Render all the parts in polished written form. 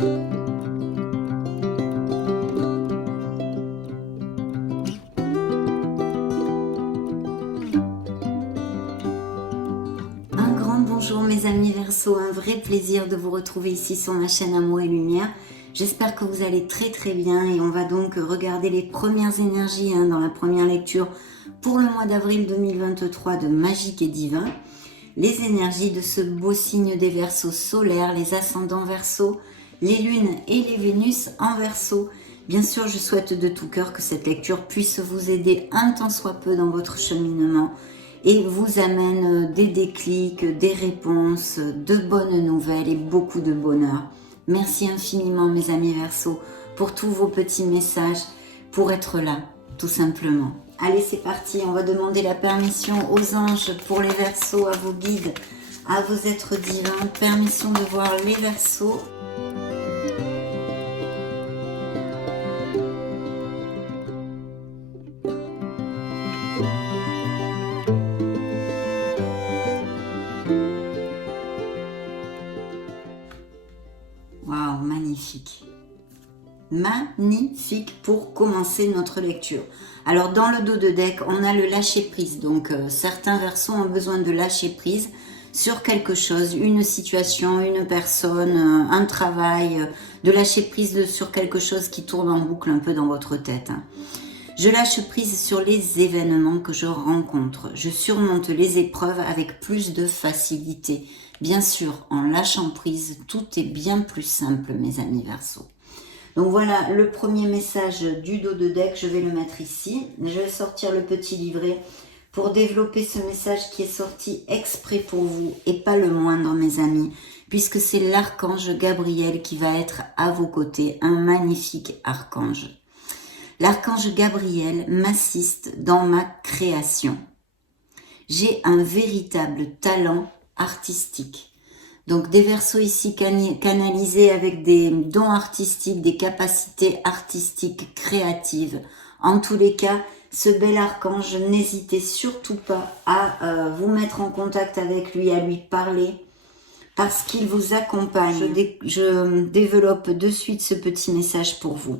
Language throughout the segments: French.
Un grand bonjour mes amis Verseau, un vrai plaisir de vous retrouver ici sur ma chaîne Amour et Lumière. J'espère que vous allez très bien et on va donc regarder les premières énergies dans la première lecture pour le mois d'avril 2023 de Magique et Divin. Les énergies de ce beau signe des Verseaux solaires, les ascendants Verseau, les lunes et les Vénus en Verseau. Bien sûr, je souhaite de tout cœur que cette lecture puisse vous aider un tant soit peu dans votre cheminement et vous amène des déclics, des réponses, de bonnes nouvelles et beaucoup de bonheur. Merci infiniment mes amis Verseau pour tous vos petits messages, pour être là, tout simplement. Allez, c'est parti, on va demander la permission aux anges pour les Verseaux, à vos guides, à vos êtres divins, permission de voir les Verseaux. Waouh, magnifique. Magnifique pour commencer notre lecture. Alors dans le dos de deck, on a le lâcher prise. Donc certains Verseaux ont besoin de lâcher prise sur quelque chose, une situation, une personne, un travail, de lâcher prise sur quelque chose qui tourne en boucle un peu dans votre tête. Je lâche prise sur les événements que je rencontre. Je surmonte les épreuves avec plus de facilité. Bien sûr, en lâchant prise, tout est bien plus simple, mes amis Verseaux. Donc voilà le premier message du dos de deck, je vais le mettre ici. Je vais sortir le petit livret pour développer ce message qui est sorti exprès pour vous et pas le moindre mes amis, puisque c'est l'archange Gabriel qui va être à vos côtés, un magnifique archange. L'archange Gabriel m'assiste dans ma création. J'ai un véritable talent artistique. Donc des Verseaux ici canalisés avec des dons artistiques, des capacités artistiques, créatives. En tous les cas, ce bel archange, n'hésitez surtout pas à vous mettre en contact avec lui, à lui parler, parce qu'il vous accompagne. Je développe de suite ce petit message pour vous.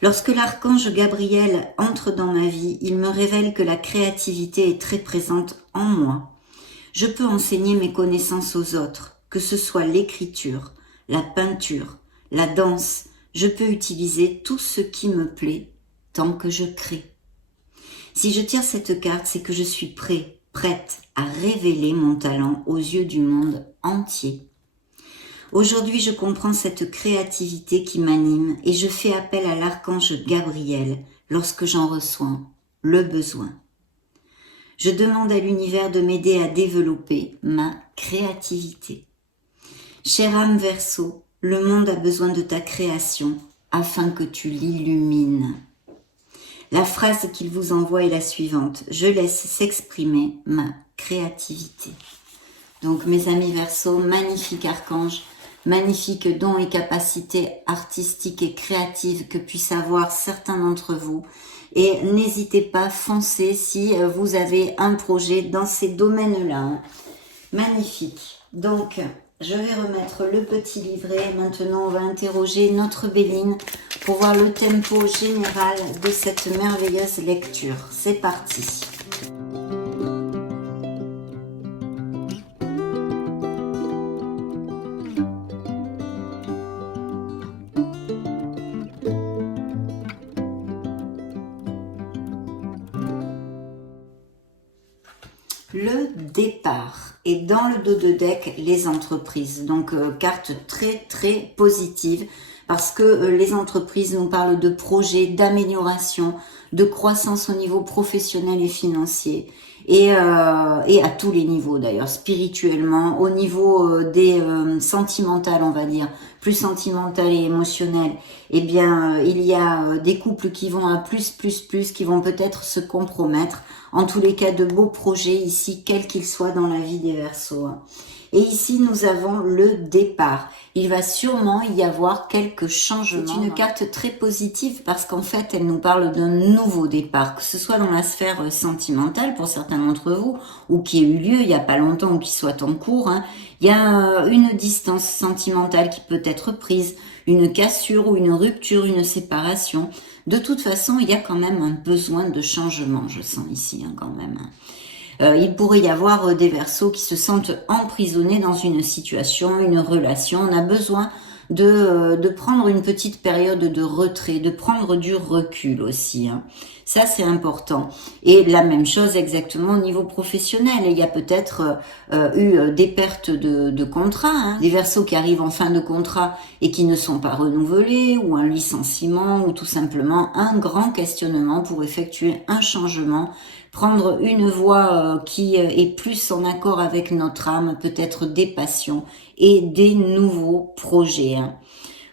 Lorsque l'archange Gabriel entre dans ma vie, il me révèle que la créativité est très présente en moi. Je peux enseigner mes connaissances aux autres, que ce soit l'écriture, la peinture, la danse. Je peux utiliser tout ce qui me plaît tant que je crée. Si je tire cette carte, c'est que je suis prête à révéler mon talent aux yeux du monde entier. Aujourd'hui, je comprends cette créativité qui m'anime et je fais appel à l'archange Gabriel lorsque j'en ressens le besoin. Je demande à l'univers de m'aider à développer ma créativité. Chère âme Verseau, le monde a besoin de ta création afin que tu l'illumines. La phrase qu'il vous envoie est la suivante. Je laisse s'exprimer ma créativité. Donc mes amis Verseau, magnifique archange, magnifique dons et capacités artistiques et créatives que puissent avoir certains d'entre vous. Et n'hésitez pas, foncez si vous avez un projet dans ces domaines-là. Magnifique. Donc, je vais remettre le petit livret. Maintenant, on va interroger notre Béline pour voir le tempo général de cette merveilleuse lecture. C'est parti. Le départ et dans le dos de deck les entreprises, donc carte très positive parce que les entreprises nous parlent de projets, d'amélioration, de croissance au niveau professionnel et financier et à tous les niveaux d'ailleurs, spirituellement, au niveau des sentimentales on va dire, plus sentimental et émotionnel, eh bien il y a des couples qui vont à plus, qui vont peut-être se compromettre. En tous les cas, de beaux projets ici, quels qu'ils soient dans la vie des Verseaux. Et ici, nous avons le départ. Il va sûrement y avoir quelques changements. C'est une carte très positive parce qu'en fait, elle nous parle d'un nouveau départ, que ce soit dans la sphère sentimentale pour certains d'entre vous, ou qui ait eu lieu il n'y a pas longtemps, ou qui soit en cours. Hein. Il y a une distance sentimentale qui peut être prise, une cassure ou une rupture, une séparation. De toute façon, il y a quand même un besoin de changement, je sens ici hein, quand même. Il pourrait y avoir des Verseaux qui se sentent emprisonnés dans une situation, une relation. On a besoin de prendre une petite période de retrait, de prendre du recul aussi. Hein. Ça, c'est important. Et la même chose exactement au niveau professionnel. Il y a peut-être eu des pertes de contrats, hein. Des Verseaux qui arrivent en fin de contrat et qui ne sont pas renouvelés, ou un licenciement, ou tout simplement un grand questionnement pour effectuer un changement, prendre une voie qui est plus en accord avec notre âme, peut-être des passions et des nouveaux projets. Hein.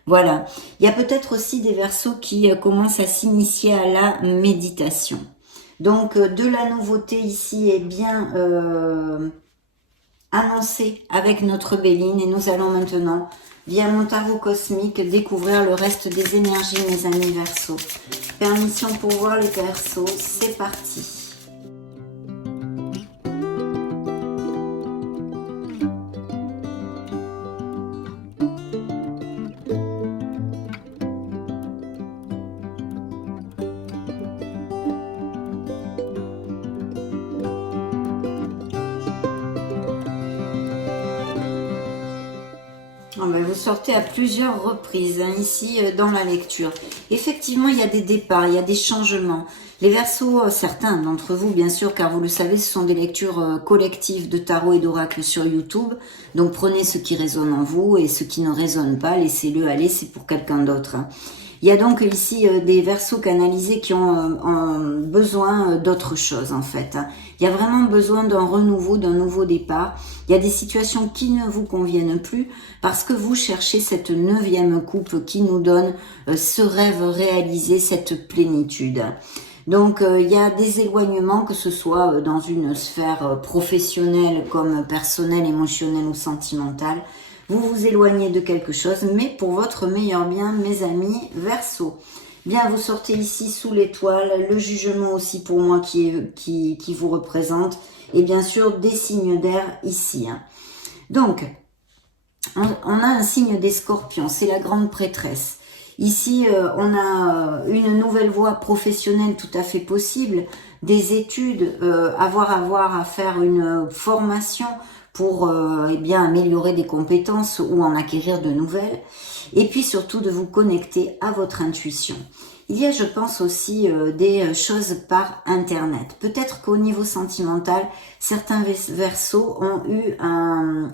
Voilà. Il y a peut-être aussi des Verseaux qui commencent à s'initier à la méditation. Donc, de la nouveauté ici est bien annoncée avec notre Béline. Et nous allons maintenant, via mon tarot cosmique, découvrir le reste des énergies, mes amis Verseaux. Permission pour voir les Verseaux, c'est parti. Vous sortez à plusieurs reprises hein, ici dans la lecture. Effectivement, il y a des départs, il y a des changements. Les Verseaux, certains d'entre vous, bien sûr, car vous le savez, ce sont des lectures collectives de tarot et d'oracle sur YouTube. Donc prenez ce qui résonne en vous et ce qui ne résonne pas, laissez-le aller, c'est pour quelqu'un d'autre. Hein. Il y a donc ici des Verseaux canalisés qui ont besoin d'autre chose en fait. Il y a vraiment besoin d'un renouveau, d'un nouveau départ. Il y a des situations qui ne vous conviennent plus parce que vous cherchez cette 9e coupe qui nous donne ce rêve réalisé, cette plénitude. Donc il y a des éloignements, que ce soit dans une sphère professionnelle comme personnelle, émotionnelle ou sentimentale. Vous vous éloignez de quelque chose, mais pour votre meilleur bien, mes amis Verseaux. Bien, vous sortez ici sous l'étoile, le jugement aussi pour moi qui vous représente, et bien sûr des signes d'air ici. Hein. Donc, on a un signe des Scorpions, c'est la grande prêtresse. Ici, on a une nouvelle voie professionnelle tout à fait possible, des études, avoir à faire une formation pour eh bien améliorer des compétences ou en acquérir de nouvelles, et puis surtout de vous connecter à votre intuition. Il y a, je pense aussi, des choses par Internet. Peut-être qu'au niveau sentimental, certains Verseaux ont eu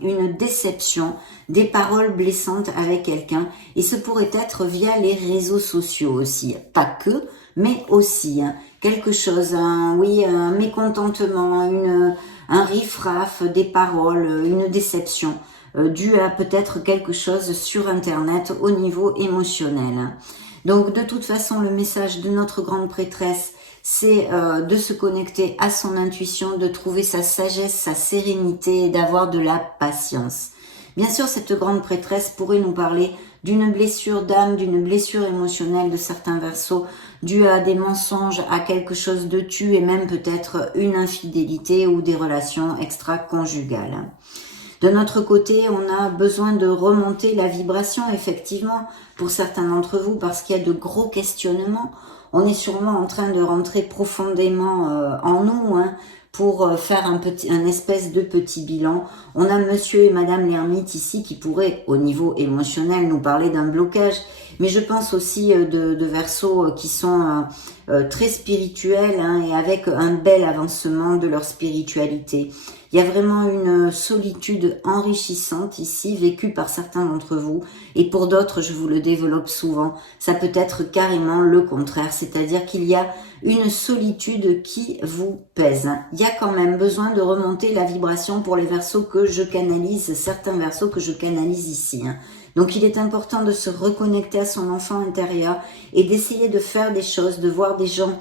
une déception, des paroles blessantes avec quelqu'un, et ce pourrait être via les réseaux sociaux aussi. Pas que, mais aussi. Hein. Quelque chose, un mécontentement, un riff-raff, des paroles, une déception, due à peut-être quelque chose sur Internet au niveau émotionnel. Donc de toute façon, le message de notre grande prêtresse, c'est de se connecter à son intuition, de trouver sa sagesse, sa sérénité et d'avoir de la patience. Bien sûr, cette grande prêtresse pourrait nous parler d'une blessure d'âme, d'une blessure émotionnelle de certains Verseaux, due à des mensonges, à quelque chose de tu et même peut-être une infidélité ou des relations extra-conjugales. De notre côté, on a besoin de remonter la vibration, effectivement, pour certains d'entre vous, parce qu'il y a de gros questionnements. On est sûrement en train de rentrer profondément en nous, hein, pour faire un espèce de petit bilan. On a monsieur et madame l'ermite ici qui pourraient, au niveau émotionnel, nous parler d'un blocage. Mais je pense aussi de Verseaux qui sont très spirituels hein, et avec un bel avancement de leur spiritualité. Il y a vraiment une solitude enrichissante ici, vécue par certains d'entre vous. Et pour d'autres, je vous le développe souvent, ça peut être carrément le contraire. C'est-à-dire qu'il y a une solitude qui vous pèse. Il y a quand même besoin de remonter la vibration pour les Verseaux que je canalise, certains Verseaux que je canalise ici. Hein. Donc il est important de se reconnecter à son enfant intérieur et d'essayer de faire des choses, de voir des gens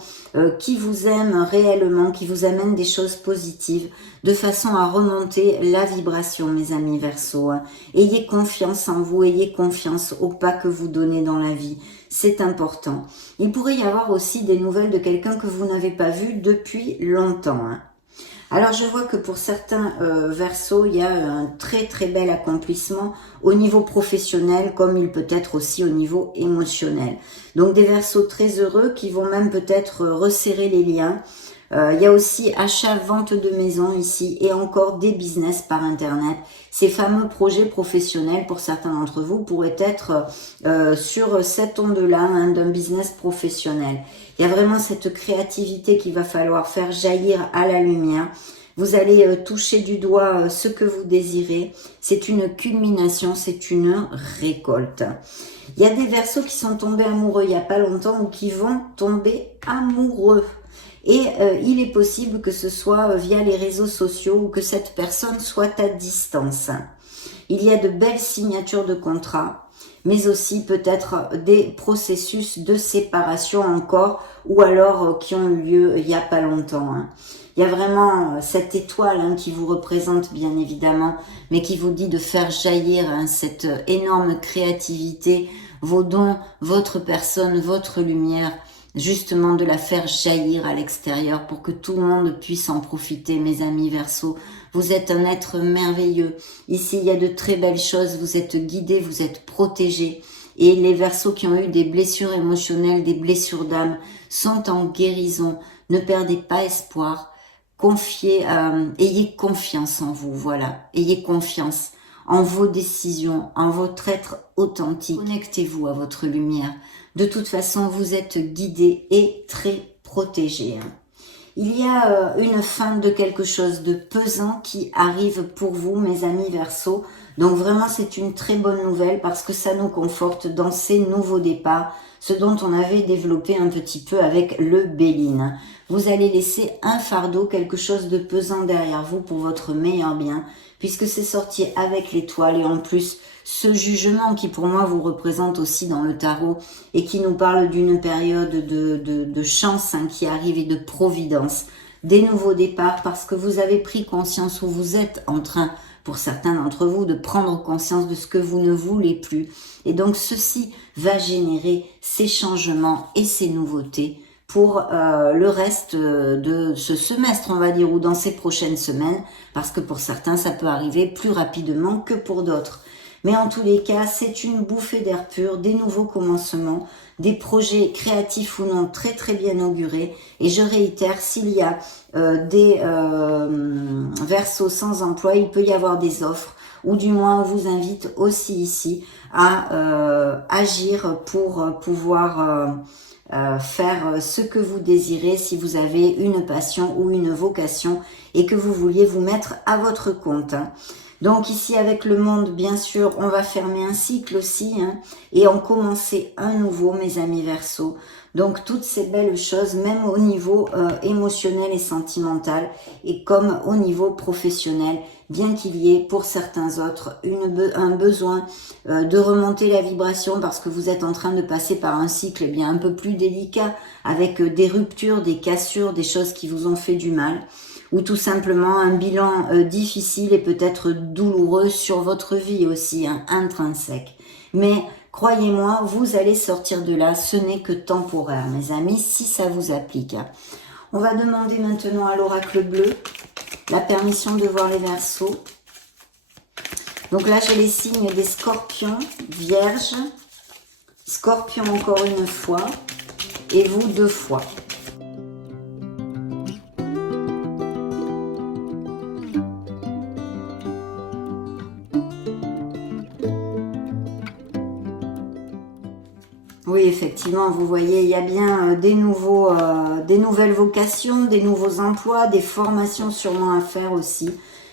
qui vous aiment réellement, qui vous amènent des choses positives, de façon à remonter la vibration, mes amis Verseau. Ayez confiance en vous, ayez confiance au pas que vous donnez dans la vie. C'est important. Il pourrait y avoir aussi des nouvelles de quelqu'un que vous n'avez pas vu depuis longtemps. Alors je vois que pour certains Verseaux, il y a un très très bel accomplissement au niveau professionnel, comme il peut être aussi au niveau émotionnel. Donc des Verseaux très heureux qui vont même peut-être resserrer les liens. Il y a aussi achat, vente de maison ici et encore des business par internet. Ces fameux projets professionnels pour certains d'entre vous pourraient être sur cette onde-là d'un business professionnel. Il y a vraiment cette créativité qu'il va falloir faire jaillir à la lumière. Vous allez toucher du doigt ce que vous désirez. C'est une culmination, c'est une récolte. Il y a des Verseaux qui sont tombés amoureux il n'y a pas longtemps ou qui vont tomber amoureux. Et il est possible que ce soit via les réseaux sociaux ou que cette personne soit à distance. Il y a de belles signatures de contrats, mais aussi peut-être des processus de séparation encore, ou alors qui ont eu lieu il n'y a pas longtemps. Il y a vraiment cette étoile qui vous représente bien évidemment, mais qui vous dit de faire jaillir cette énorme créativité, vos dons, votre personne, votre lumière, justement de la faire jaillir à l'extérieur pour que tout le monde puisse en profiter, mes amis Verseaux. Vous êtes un être merveilleux. Ici, il y a de très belles choses. Vous êtes guidés, vous êtes protégés. Et les Verseaux qui ont eu des blessures émotionnelles, des blessures d'âme, sont en guérison. Ne perdez pas espoir. Ayez confiance en vous, voilà. Ayez confiance en vos décisions, en votre être authentique. Connectez-vous à votre lumière. De toute façon, vous êtes guidés et très protégés. Il y a une fin de quelque chose de pesant qui arrive pour vous, mes amis Verseaux. Donc vraiment, c'est une très bonne nouvelle parce que ça nous conforte dans ces nouveaux départs, ce dont on avait développé un petit peu avec le Béline. Vous allez laisser un fardeau, quelque chose de pesant derrière vous pour votre meilleur bien, puisque c'est sorti avec l'étoile et en plus ce jugement qui pour moi vous représente aussi dans le tarot et qui nous parle d'une période de chance qui arrive et de providence, des nouveaux départs parce que vous avez pris conscience ou vous êtes en train, pour certains d'entre vous, de prendre conscience de ce que vous ne voulez plus. Et donc ceci va générer ces changements et ces nouveautés pour le reste de ce semestre, on va dire, ou dans ces prochaines semaines, parce que pour certains, ça peut arriver plus rapidement que pour d'autres. Mais en tous les cas, c'est une bouffée d'air pur, des nouveaux commencements, des projets créatifs ou non très très bien augurés. Et je réitère, s'il y a des Verseaux sans emploi, il peut y avoir des offres, ou du moins on vous invite aussi ici à agir pour pouvoir faire ce que vous désirez si vous avez une passion ou une vocation et que vous vouliez vous mettre à votre compte. Donc ici avec le monde, bien sûr, on va fermer un cycle aussi et en commencer un nouveau, mes amis Verseaux. Donc toutes ces belles choses, même au niveau émotionnel et sentimental et comme au niveau professionnel, bien qu'il y ait pour certains autres un besoin de remonter la vibration parce que vous êtes en train de passer par un cycle bien un peu plus délicat avec des ruptures, des cassures, des choses qui vous ont fait du mal ou tout simplement un bilan difficile et peut-être douloureux sur votre vie aussi, intrinsèque. Mais croyez-moi, vous allez sortir de là, ce n'est que temporaire, mes amis, si ça vous applique. On va demander maintenant à l'oracle bleu la permission de voir les Verseaux. Donc là, j'ai les signes des scorpions, vierges, scorpion encore une fois, et vous 2 fois. Oui, effectivement, vous voyez, il y a bien des nouvelles vocations, des nouveaux emplois, des formations sûrement à faire aussi,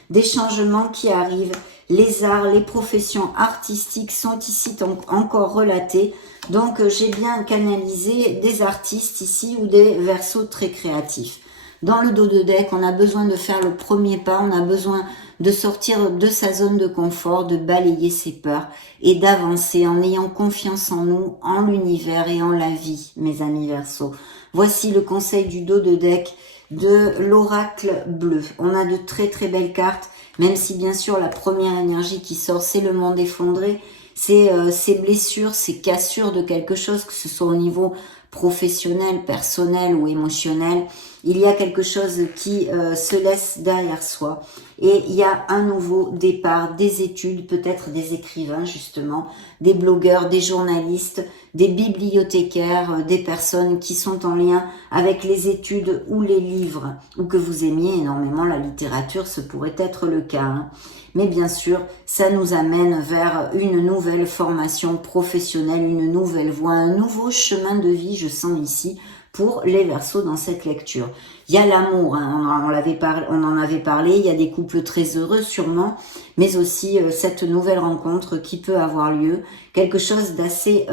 des changements qui arrivent. Les arts, les professions artistiques sont ici encore relatées. Donc, j'ai bien canalisé des artistes ici ou des Verseaux très créatifs. Dans le dos de deck, on a besoin de faire le premier pas, on a besoin de sortir de sa zone de confort, de balayer ses peurs et d'avancer en ayant confiance en nous, en l'univers et en la vie, mes amis Verseaux. Voici le conseil du dos de deck de l'oracle bleu. On a de très très belles cartes, même si bien sûr la première énergie qui sort, c'est le monde effondré, c'est ces blessures, ces cassures de quelque chose, que ce soit au niveau professionnel, personnel ou émotionnel. Il y a quelque chose qui se laisse derrière soi et il y a un nouveau départ, des études, peut-être des écrivains justement, des blogueurs, des journalistes, des bibliothécaires, des personnes qui sont en lien avec les études ou les livres, ou que vous aimiez énormément la littérature, ce pourrait être le cas. Hein. Mais bien sûr, ça nous amène vers une nouvelle formation professionnelle, une nouvelle voie, un nouveau chemin de vie, je sens ici, pour les Verseaux dans cette lecture. Il y a l'amour, hein, on en avait parlé, il y a des couples très heureux sûrement, mais aussi cette nouvelle rencontre qui peut avoir lieu, quelque chose d'assez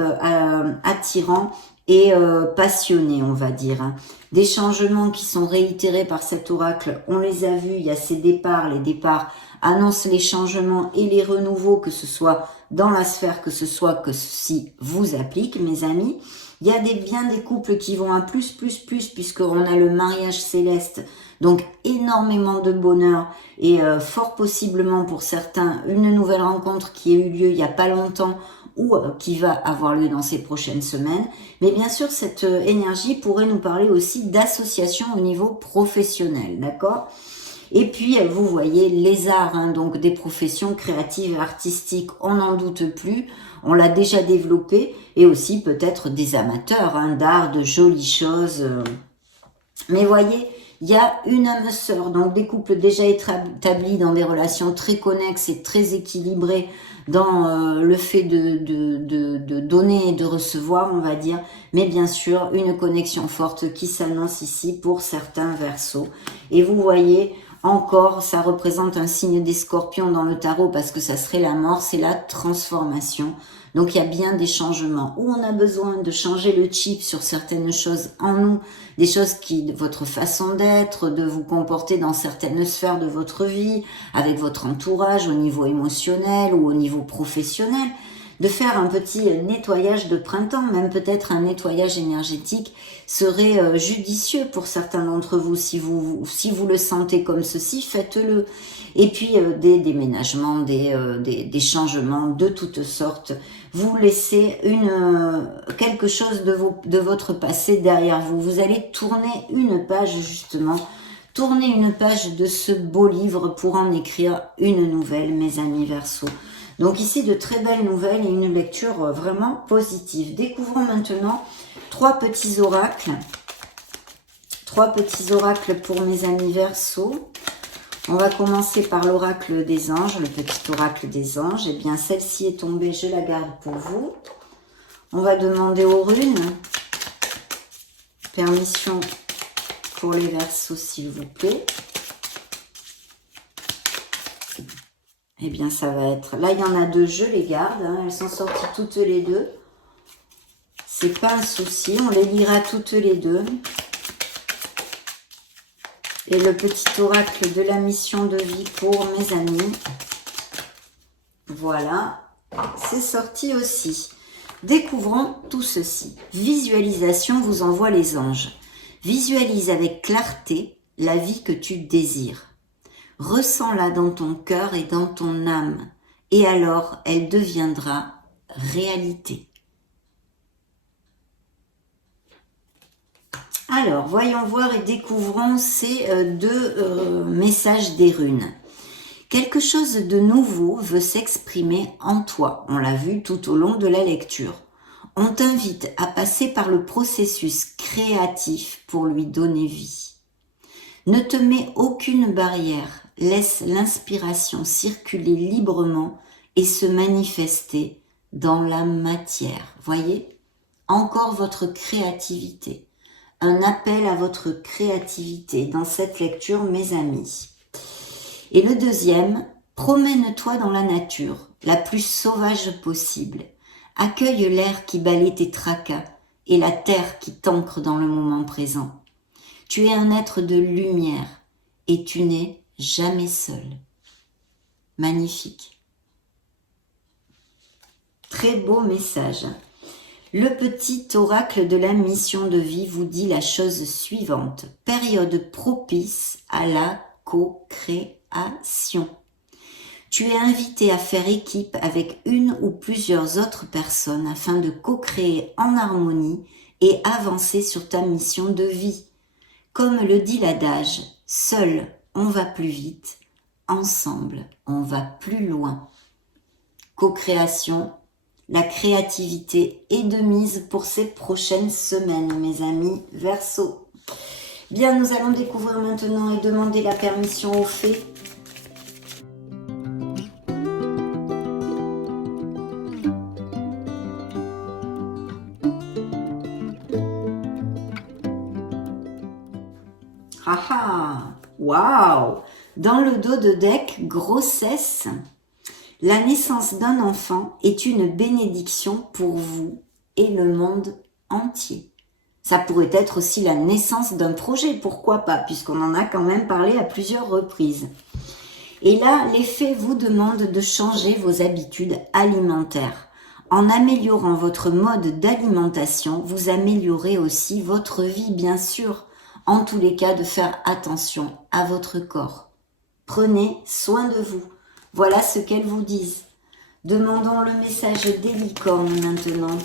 attirant et passionné, on va dire. Hein. Des changements qui sont réitérés par cet oracle, on les a vus, il y a ces départs, les départs annoncent les changements et les renouveaux, que ce soit dans la sphère, que ce soit que ceci vous applique, mes amis. Il y a bien des couples qui vont à plus, puisqu'on a le mariage céleste, donc énormément de bonheur et fort possiblement pour certains, une nouvelle rencontre qui a eu lieu il n'y a pas longtemps ou qui va avoir lieu dans ces prochaines semaines. Mais bien sûr, cette énergie pourrait nous parler aussi d'association au niveau professionnel, d'accord ? Et puis, vous voyez, les arts, hein, donc des professions créatives et artistiques, on n'en doute plus, on l'a déjà développé, et aussi peut-être des amateurs hein, d'art, de jolies choses. Mais voyez, il y a une âme sœur, donc des couples déjà établis dans des relations très connexes et très équilibrées dans le fait de donner et de recevoir, on va dire, mais bien sûr, une connexion forte qui s'annonce ici pour certains Verseaux. Et vous voyez, encore, ça représente un signe des scorpions dans le tarot parce que ça serait la mort, c'est la transformation. Donc, il y a bien des changements où on a besoin de changer le chip sur certaines choses en nous, des choses qui, votre façon d'être, de vous comporter dans certaines sphères de votre vie, avec votre entourage au niveau émotionnel ou au niveau professionnel, de faire un petit nettoyage de printemps, même peut-être un nettoyage énergétique serait judicieux pour certains d'entre vous. Si vous le sentez comme ceci, faites-le. Et puis des déménagements, des changements de toutes sortes. Vous laissez quelque chose de votre passé derrière vous. Vous allez tourner une page justement, tourner une page de ce beau livre pour en écrire une nouvelle, mes amis Verseaux. Donc ici, de très belles nouvelles et une lecture vraiment positive. Découvrons maintenant trois petits oracles. Trois petits oracles pour mes amis Verseaux. On va commencer par l'oracle des anges, le petit oracle des anges. Eh bien, celle-ci est tombée, je la garde pour vous. On va demander aux runes. Permission pour les Verseaux, s'il vous plaît. Eh bien, ça va être... Là, il y en a deux, je les garde. Hein. Elles sont sorties toutes les deux. C'est pas un souci. On les lira toutes les deux. Et le petit oracle de la mission de vie pour mes amis. Voilà. C'est sorti aussi. Découvrons tout ceci. Visualisation vous envoie les anges. Visualise avec clarté la vie que tu désires. Ressens-la dans ton cœur et dans ton âme, et alors elle deviendra réalité. Alors, voyons voir et découvrons ces deux messages des runes. Quelque chose de nouveau veut s'exprimer en toi, on l'a vu tout au long de la lecture. On t'invite à passer par le processus créatif pour lui donner vie. Ne te mets aucune barrière. Laisse l'inspiration circuler librement et se manifester dans la matière. Voyez, encore votre créativité. Un appel à votre créativité dans cette lecture, mes amis. Et le deuxième, promène-toi dans la nature, la plus sauvage possible. Accueille l'air qui balaie tes tracas et la terre qui t'ancre dans le moment présent. Tu es un être de lumière et tu n'es jamais seul. Magnifique. Très beau message. Le petit oracle de la mission de vie vous dit la chose suivante. Période propice à la co-création. Tu es invité à faire équipe avec une ou plusieurs autres personnes afin de co-créer en harmonie et avancer sur ta mission de vie. Comme le dit l'adage, seul on va plus vite, ensemble on va plus loin. Co-création, la créativité est de mise pour ces prochaines semaines, mes amis Verseau. Bien, nous allons découvrir maintenant et demander la permission aux fées. Ah ah, waouh! Dans le dos de deck, grossesse. La naissance d'un enfant est une bénédiction pour vous et le monde entier. Ça pourrait être aussi la naissance d'un projet, pourquoi pas, puisqu'on en a quand même parlé à plusieurs reprises. Et là, les fées vous demandent de changer vos habitudes alimentaires. En améliorant votre mode d'alimentation, vous améliorez aussi votre vie, bien sûr. En tous les cas, de faire attention à votre corps. Prenez soin de vous. Voilà ce qu'elles vous disent. Demandons le message des licornes maintenant.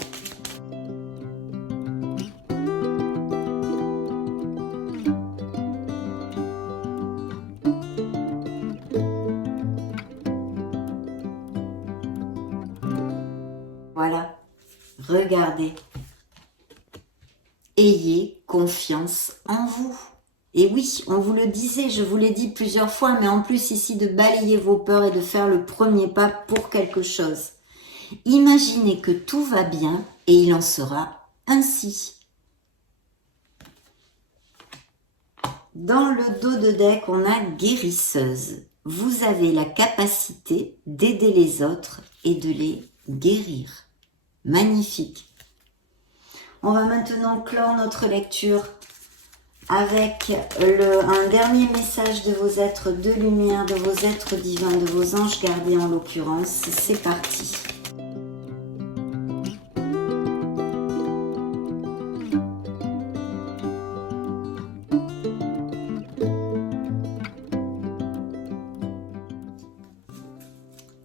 Voilà, regardez. Ayez confiance en vous. Et oui, on vous le disait, je vous l'ai dit plusieurs fois, mais en plus ici de balayer vos peurs et de faire le premier pas pour quelque chose. Imaginez que tout va bien et il en sera ainsi. Dans le dos de deck, on a guérisseuse. Vous avez la capacité d'aider les autres et de les guérir. Magnifique. On va maintenant clore notre lecture avec un dernier message de vos êtres de lumière, de vos êtres divins, de vos anges gardiens en l'occurrence. C'est parti.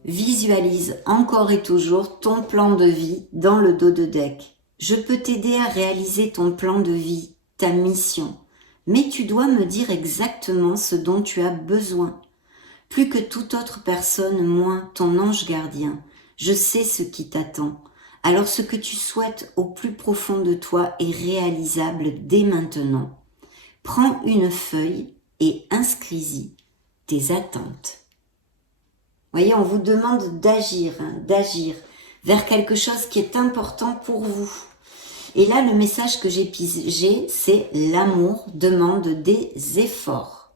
Visualise encore et toujours ton plan de vie dans le dos de deck. Je peux t'aider à réaliser ton plan de vie, ta mission. Mais tu dois me dire exactement ce dont tu as besoin. Plus que toute autre personne, moi, ton ange gardien, je sais ce qui t'attend. Alors ce que tu souhaites au plus profond de toi est réalisable dès maintenant. Prends une feuille et inscris-y tes attentes. Voyez, on vous demande d'agir vers quelque chose qui est important pour vous. Et là, le message que j'ai pigé, c'est l'amour demande des efforts.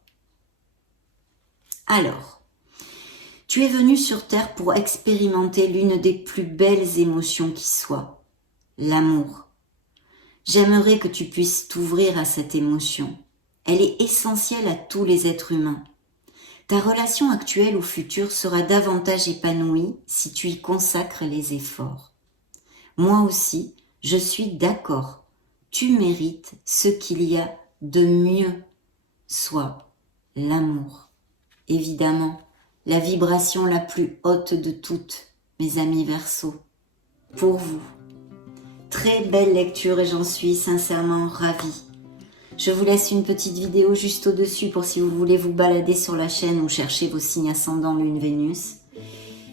Alors, tu es venu sur Terre pour expérimenter l'une des plus belles émotions qui soit, l'amour. J'aimerais que tu puisses t'ouvrir à cette émotion. Elle est essentielle à tous les êtres humains. Ta relation actuelle ou future sera davantage épanouie si tu y consacres les efforts. Moi aussi, je suis d'accord. Tu mérites ce qu'il y a de mieux, soit l'amour. Évidemment, la vibration la plus haute de toutes, mes amis Verseaux, pour vous. Très belle lecture et j'en suis sincèrement ravie. Je vous laisse une petite vidéo juste au-dessus pour si vous voulez vous balader sur la chaîne ou chercher vos signes ascendants Lune Vénus.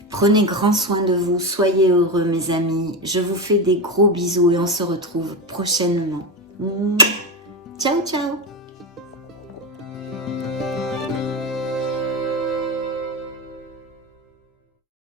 Prenez grand soin de vous, soyez heureux mes amis. Je vous fais des gros bisous et on se retrouve prochainement. Ciao ciao.